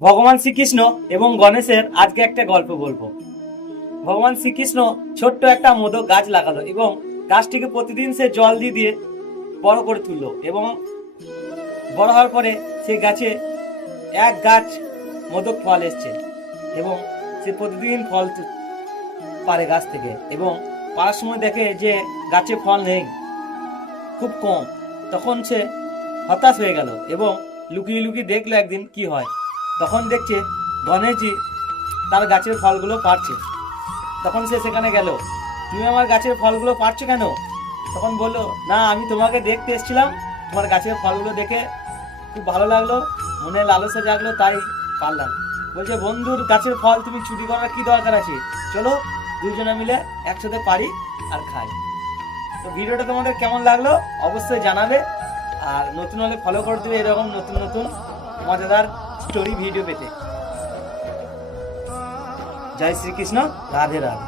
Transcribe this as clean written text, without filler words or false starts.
ভগবান শ্রীকৃষ্ণ এবং গণেশের আজকে একটা গল্প বলবো। ভগবান শ্রীকৃষ্ণ ছোট্ট একটা মোদক গাছ লাগালো এবং গাছটিকে প্রতিদিন সে জল দিয়ে দিয়ে বড় করে তুললো এবং বড় হওয়ার পরে সেই গাছে এক গাছ মোদক ফল এসছে এবং সে প্রতিদিন ফল পারে গাছ থেকে এবং পাড়ার সময় দেখে যে গাছে ফল নেই, খুব কম। তখন সে হতাশ হয়ে গেল এবং লুকিয়ে লুকিয়ে দেখলো একদিন কি হয়। তখন দেখছে গণেশজি তার গাছের ফলগুলো পাড়ছে। তখন সে সেখানে গেল, তুমি আমার গাছের ফলগুলো পাড়ছো কেন? তখন বললো, না আমি তোমাকে দেখতে এসেছিলাম, তোমার গাছের ফলগুলো দেখে খুব ভালো লাগলো, মনে লালসা জাগলো, তাই পারলাম। বলছে, বন্ধুর গাছের ফল তুমি চুরি করার কি দরকার আছে, চলো দুজনে মিলে একসাথে পারি আর খাই। তো ভিডিওটা তোমাদের কেমন লাগলো অবশ্যই জানাবে, আর নতুন হলে ফলো করে দেবে এরকম নতুন নতুন মজাদার স্টোরি ভিডিও পেতে। জয় শ্রীকৃষ্ণ, রাধে রাধে।